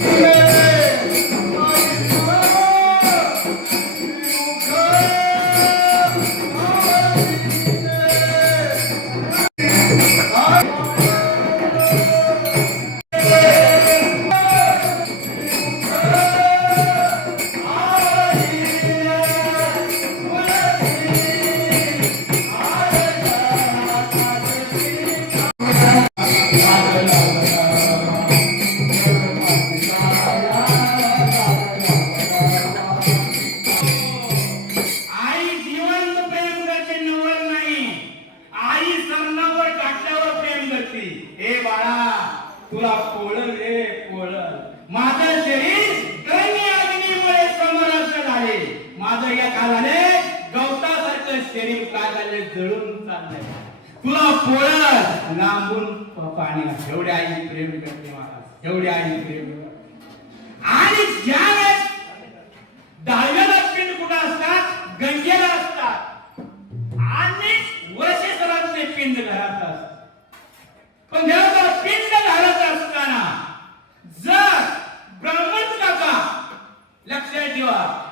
आई असती हे बाळा तुला पोळल रे पोळल माझं शरीर कमी अग्नीमुळे समरस झाले. माझं या कालाने गवतासारखं शरीर काय झाले जळून चाललंय. तुला पोळल लांबून पाणी एवढे आई प्रेम करते महाराज एवढे आई प्रेम आणि ज्या वेळेस दहाव्या लक्ष्मी कुठं असतात? गंजेला असतात. आणि वर्षे सरांचे पिंड घरात Києва.